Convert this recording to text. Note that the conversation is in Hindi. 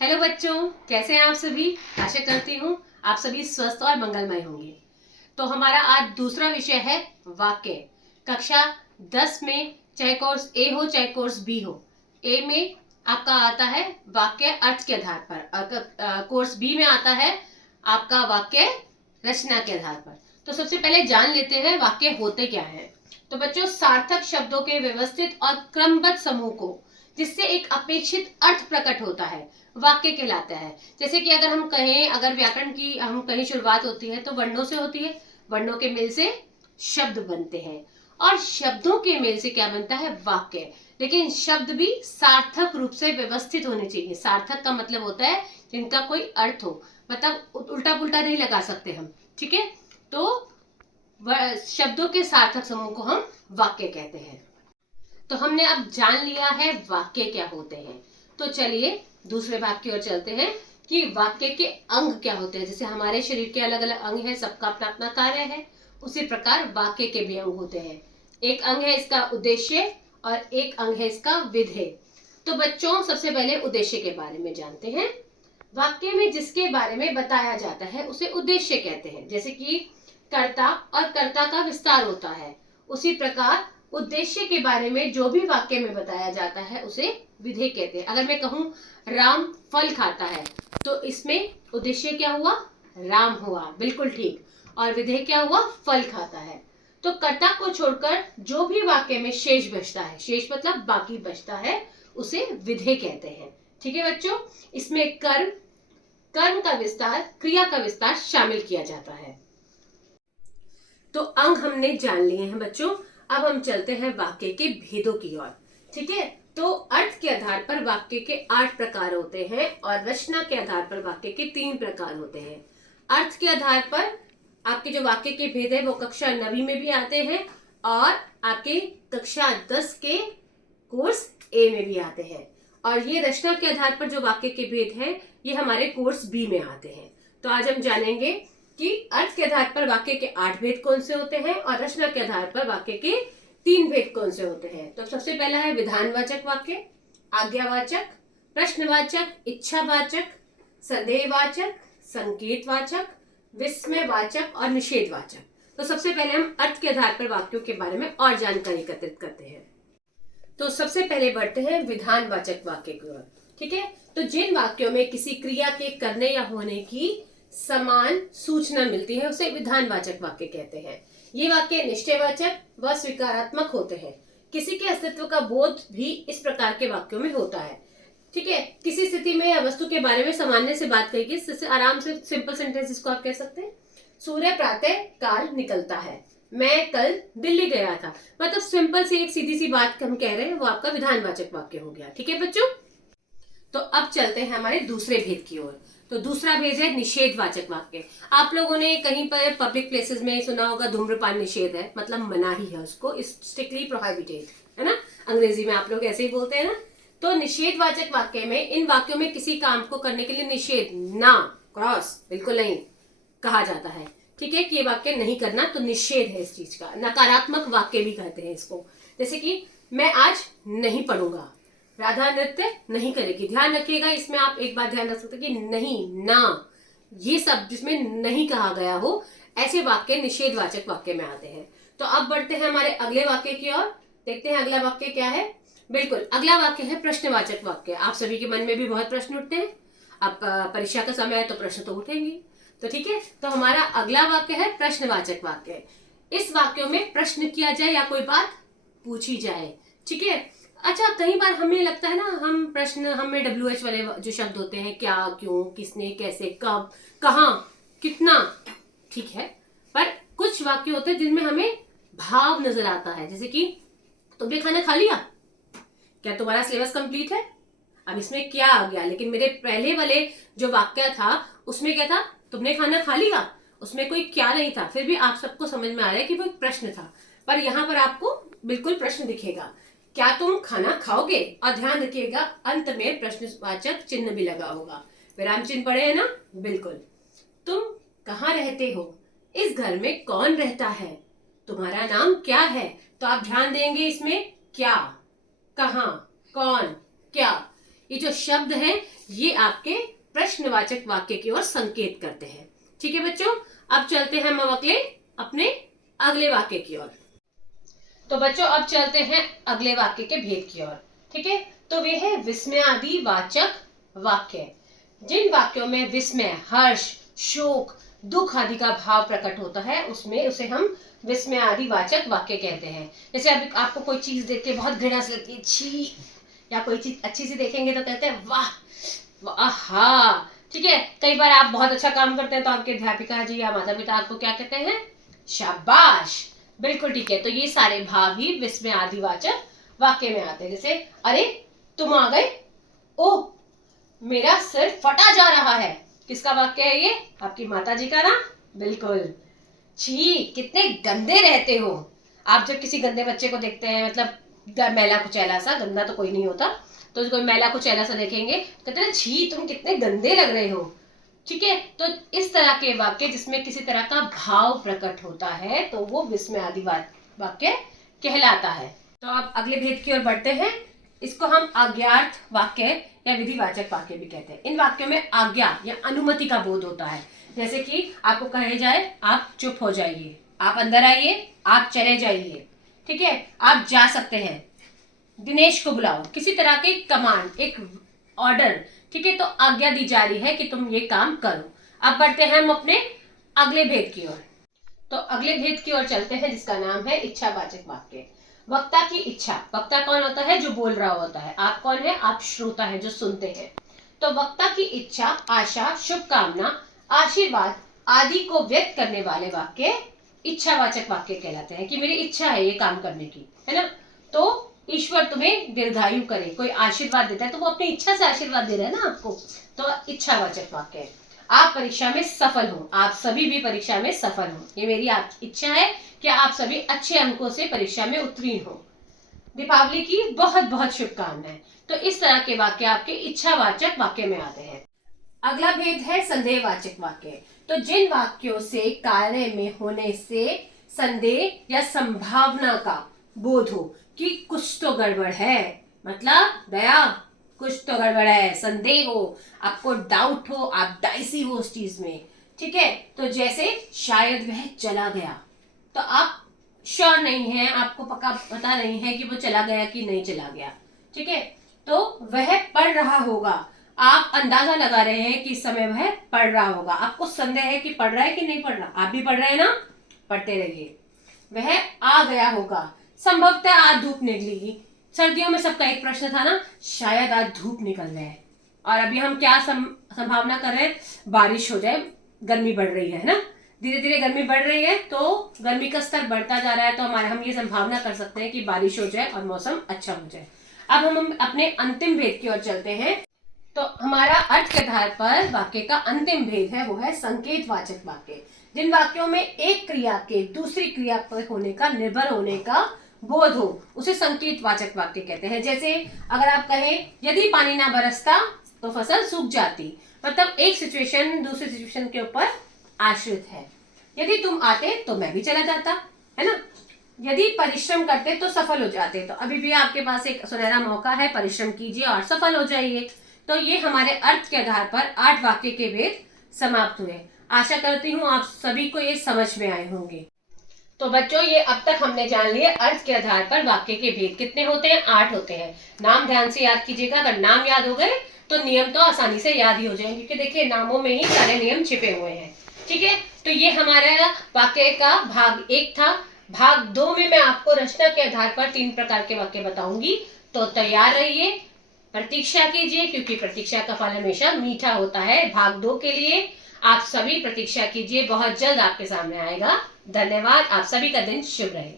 हेलो बच्चों, कैसे हैं आप सभी। आशा करती हूँ आप सभी स्वस्थ और मंगलमय होंगे। तो हमारा आज दूसरा विषय है वाक्य। कक्षा 10 में चाहे कोर्स ए हो चाहे कोर्स बी हो, ए में आपका आता है वाक्य अर्थ के आधार पर और कोर्स बी में आता है आपका वाक्य रचना के आधार पर। तो सबसे पहले जान लेते हैं वाक्य होते क्या हैं। तो बच्चों, सार्थक शब्दों के व्यवस्थित और क्रमबद्ध समूह को जिससे एक अपेक्षित अर्थ प्रकट होता है वाक्य कहलाता है। जैसे कि अगर हम कहें, अगर व्याकरण की हम कहीं शुरुआत होती है तो वर्णों से होती है, वर्णों के मेल से शब्द बनते हैं और शब्दों के मेल से क्या बनता है, वाक्य। लेकिन शब्द भी सार्थक रूप से व्यवस्थित होने चाहिए। सार्थक का मतलब होता है जिनका कोई अर्थ हो, मतलब उल्टा पुल्टा नहीं लगा सकते हम, ठीक है। तो शब्दों के सार्थक समूह को हम वाक्य कहते हैं। तो हमने अब जान लिया है वाक्य क्या होते हैं। तो चलिए दूसरे भाग की ओर चलते हैं कि वाक्य के अंग क्या होते हैं। जैसे हमारे शरीर के अलग अलग अंग हैं, सबका अपना अपना कार्य है, उसी प्रकार वाक्य के भी अंग होते हैं। एक अंग है इसका उद्देश्य और एक अंग है इसका विधेय। तो बच्चों, सबसे पहले उद्देश्य के बारे में जानते हैं। वाक्य में जिसके बारे में बताया जाता है उसे उद्देश्य कहते हैं। जैसे कि कर्ता और कर्ता का विस्तार होता है, उसी प्रकार उद्देश्य के बारे में जो भी वाक्य में बताया जाता है उसे विधेय कहते हैं। अगर मैं कहूं राम फल खाता है तो इसमें उद्देश्य क्या हुआ, राम हुआ, बिल्कुल ठीक। और विधेय क्या हुआ, फल खाता है। तो कर्ता को छोड़कर जो भी वाक्य में शेष बचता है, शेष मतलब बाकी बचता है, उसे विधेय कहते हैं। ठीक है बच्चों, इसमें कर्म, कर्म का विस्तार, क्रिया का विस्तार शामिल किया जाता है। तो अंग हमने जान लिए हैं बच्चों। अब हम चलते हैं वाक्य के भेदों की ओर। ठीक है, तो अर्थ के आधार पर वाक्य के 8 प्रकार होते हैं और रचना के आधार पर वाक्य के 3 प्रकार होते हैं। अर्थ के आधार पर आपके जो वाक्य के भेद है वो कक्षा 9वीं में भी आते हैं और आपके कक्षा 10 के कोर्स ए में भी आते हैं। और ये रचना के आधार पर जो वाक्य के भेद हैं ये हमारे कोर्स बी में आते हैं। तो आज हम जानेंगे कि अर्थ के आधार पर वाक्य के 8 भेद कौन से होते हैं और रचना के आधार पर वाक्य के 3 भेद कौन से होते हैं। तो सबसे पहला है विधानवाचक वाक्य, आज्ञावाचक, प्रश्नवाचक, इच्छावाचक, संदेहवाचक, संकेतवाचक, विस्मयवाचक और निषेधवाचक। तो सबसे पहले हम अर्थ के आधार पर वाक्यों के बारे में और जानकारी एकत्रित करते हैं। तो सबसे पहले बढ़ते हैं विधानवाचक वाक्य की ओर। ठीक है, तो जिन वाक्यों में किसी क्रिया के करने या होने की समान सूचना मिलती है उसे विधानवाचक वाक्य कहते हैं। ये वाक्य निश्चयवाचक व स्वीकारात्मक होते हैं। किसी के अस्तित्व का बोध भी इस प्रकार के वाक्यों में होता है। ठीक है, किसी स्थिति में या वस्तु के बारे में सामान्य से बात करेगी, इससे आराम से सिंपल सेंटेंस इसको आप कह सकते हैं। सूर्य प्रातः काल निकलता है, मैं कल दिल्ली गया था। मतलब सिंपल सी एक सीधी सी बात हम कह रहे हैं, वो आपका विधानवाचक वाक्य हो गया। ठीक है बच्चों, तो अब चलते हैं हमारे दूसरे भेद की ओर। तो दूसरा भेद है निषेधवाचक वाक्य। आप लोगों ने कहीं पर पब्लिक प्लेसेस में सुना होगा धूम्रपान निषेध है, मतलब मनाही है उसको, स्ट्रिक्टली प्रोहिबिटेड है ना, अंग्रेजी में आप लोग ऐसे ही बोलते हैं ना। तो निषेधवाचक वाक्य में इन वाक्यों में किसी काम को करने के लिए निषेध, ना, क्रॉस, बिल्कुल नहीं कहा जाता है। ठीक है, कि ये वाक्य नहीं करना, तो निषेध है इस चीज का। नकारात्मक वाक्य भी कहते हैं इसको। जैसे कि मैं आज नहीं पढ़ूंगा, राधा नृत्य नहीं करेगी। ध्यान रखिएगा, इसमें आप एक बात ध्यान रख सकते हैं कि नहीं, ना, ये सब जिसमें नहीं कहा गया हो, ऐसे वाक्य निषेधवाचक वाक्य में आते हैं। तो अब बढ़ते हैं हमारे अगले वाक्य की ओर। देखते हैं अगला वाक्य क्या है। बिल्कुल, अगला वाक्य है प्रश्नवाचक वाक्य। आप सभी के मन में भी बहुत प्रश्न उठते हैं। अब परीक्षा का समय है तो प्रश्न तो उठेंगे। तो ठीक है, तो हमारा अगला वाक्य है प्रश्नवाचक वाक्य। इस वाक्यों में प्रश्न किया जाए या कोई बात पूछी जाए। ठीक है, अच्छा, कई बार हमें लगता है ना, हम प्रश्न, हमें WH वाले जो शब्द होते हैं, क्या, क्यों, किसने, कैसे, कब, कहाँ, कितना, ठीक है, पर कुछ वाक्य होते हैं जिनमें हमें भाव नजर आता है। जैसे कि तुमने खाना खा लिया, क्या तुम्हारा सिलेबस कंप्लीट है। अब इसमें क्या आ गया, लेकिन मेरे पहले वाले जो वाक्य था उसमें क्या था, तुमने खाना खा लिया, उसमें कोई क्या नहीं था, फिर भी आप सबको समझ में आ रहा है कि वो एक प्रश्न था। पर यहाँ पर आपको बिल्कुल प्रश्न दिखेगा, क्या तुम खाना खाओगे, और ध्यान रखिएगा अंत में प्रश्नवाचक चिन्ह भी लगा होगा। विराम चिन्ह पढ़े है ना, बिल्कुल। तुम कहाँ रहते हो, इस घर में कौन रहता है, तुम्हारा नाम क्या है। तो आप ध्यान देंगे इसमें क्या, कहाँ, कौन, क्या, ये जो शब्द हैं ये आपके प्रश्नवाचक वाक्य की ओर संकेत करते हैं। ठीक है बच्चों, अब चलते हैं हम अपने अगले वाक्य की ओर। तो बच्चों अब चलते हैं अगले वाक्य के भेद की ओर। ठीक है, तो वे है विस्मयादि वाचक वाक्य। जिन वाक्यों में विस्मय, हर्ष, शोक, दुख आदि का भाव प्रकट होता है उसमें उसे हम विस्मयादि वाचक वाक्य कहते हैं। जैसे अभी आपको कोई चीज देख के बहुत घृणा से लगती है, छी, या कोई चीज अच्छी सी देखेंगे तो कहते हैं वाह, वाह। ठीक है, कई बार आप बहुत अच्छा काम करते हैं तो आपके अध्यापिका जी या माता पिता आपको क्या कहते हैं, शाबाश। बिल्कुल ठीक है, तो ये सारे भाव ही विस्मयादि वाचक वाक्य में आते हैं। जैसे अरे तुम आ गए, ओह मेरा सिर फटा जा रहा है, किसका वाक्य है ये, आपकी माता जी का ना, बिल्कुल। छी कितने गंदे रहते हो। आप जब किसी गंदे बच्चे को देखते हैं, मतलब मैला कुचैला सा, गंदा तो कोई नहीं होता, तो कोई मैला कुचैला सा देखेंगे कहते हैं छी तुम कितने गंदे लग रहे हो। ठीक है, तो इस तरह के वाक्य जिसमें किसी तरह का भाव प्रकट होता है तो वो विस्मयादि वाक्य कहलाता है। तो अब अगले भेद की ओर बढ़ते हैं। इसको हम अज्ञार्थ वाक्य या विधिवाचक वाक्य भी कहते हैं। इन वाक्यों में आज्ञा या अनुमति का बोध होता है। जैसे कि आपको कहे जाए आप चुप हो जाइए, आप अंदर आइए, आप चले जाइए, ठीक है, आप जा सकते हैं, दिनेश को बुलाओ, किसी तरह के कमांड, एक ऑर्डर, ठीक है, तो आज्ञा दी जा रही है कि तुम ये काम करो। अब बढ़ते हैं हम अपने अगले भेद की ओर। तो अगले भेद की ओर चलते हैं जिसका नाम है इच्छावाचक वाक्य। वक्ता की इच्छा, वक्ता कौन होता है, जो बोल रहा होता है। आप कौन है, आप श्रोता है जो सुनते हैं। तो वक्ता की इच्छा, आशा, शुभकामना, आशीर्वाद आदि को व्यक्त करने वाले वाक्य इच्छावाचक वाक्य कहलाते हैं कि मेरी इच्छा है ये काम करने की, है ना। तो ईश्वर तुम्हें दीर्घायु करे, कोई आशीर्वाद देता है तो वो अपनी इच्छा से आशीर्वाद दे रहा है ना आपको, तो इच्छावाचक वाक्य है। आप परीक्षा में सफल हो, आप सभी भी परीक्षा में सफल हो, ये मेरी आपकी इच्छा है कि आप सभी अच्छे अंकों से परीक्षा में उत्तीर्ण हो। दीपावली की बहुत बहुत शुभकामनाएं। तो इस तरह के वाक्य आपके इच्छावाचक वाक्य में आते हैं। अगला भेद है संदेहवाचक वाक्य। तो जिन वाक्यों से कार्य में होने से संदेह या संभावना का बोध हो कि कुछ तो गड़बड़ है, मतलब दया कुछ तो गड़बड़ है, संदेह हो, आपको डाउट हो, आप डाइसी हो उस चीज में, ठीक है। तो जैसे शायद वह चला गया, तो आप श्योर नहीं है, आपको पक्का पता नहीं है कि वो चला गया कि नहीं चला गया, ठीक है। तो वह पढ़ रहा होगा, आप अंदाजा लगा रहे हैं कि इस समय वह पढ़ रहा होगा, आपको संदेह है कि पढ़ रहा है कि नहीं पढ़ रहा, आप भी पढ़ रहे हैं ना, पढ़ते रहिए। वह आ गया होगा, संभवतः आज धूप निकलेगी। सर्दियों में सबका एक प्रश्न था ना, शायद आज धूप निकल जाए, और अभी हम क्या संभावना कर रहे हैं, बारिश हो जाए, गर्मी बढ़ रही है ना, धीरे धीरे गर्मी बढ़ रही है, तो गर्मी का स्तर बढ़ता जा रहा है, तो हम ये संभावना कर सकते हैं कि बारिश हो जाए और मौसम अच्छा हो जाए। अब हम अपने अंतिम भेद की ओर चलते हैं। तो हमारा अर्थ के आधार पर वाक्य का अंतिम भेद है वो है संकेतवाचक वाक्य। जिन वाक्यों में एक क्रिया के दूसरी क्रिया पर होने का, निर्भर होने का बोध हो, उसे संकेतवाचक वाक्य कहते हैं। जैसे अगर आप कहें यदि पानी ना बरसता तो फसल सूख जाती, मतलब एक सिचुएशन दूसरे सिचुएशन के ऊपर आश्रित है। यदि तुम आते तो मैं भी चला जाता, है ना। यदि परिश्रम करते तो सफल हो जाते, तो अभी भी आपके पास एक सुनहरा मौका है, परिश्रम कीजिए और सफल हो जाइए। तो ये हमारे अर्थ के आधार पर 8 वाक्य के भेद समाप्त हुए। आशा करती हूँ आप सभी को ये समझ में आए होंगे। तो बच्चों ये अब तक हमने जान लिए अर्थ के आधार पर वाक्य के भेद कितने होते हैं, 8 होते हैं। नाम ध्यान से याद कीजिएगा, अगर नाम याद हो गए तो नियम तो आसानी से याद ही हो जाएंगे, क्योंकि देखिए नामों में ही सारे नियम छिपे हुए हैं, ठीक है। तो ये हमारा वाक्य का भाग 1 था। भाग 2 में मैं आपको रचना के आधार पर 3 प्रकार के वाक्य बताऊंगी, तो तैयार रहिए, प्रतीक्षा कीजिए, क्योंकि प्रतीक्षा का फल हमेशा मीठा होता है। भाग 2 के लिए आप सभी प्रतीक्षा कीजिए, बहुत जल्द आपके सामने आएगा। धन्यवाद, आप सभी का दिन शुभ रहे।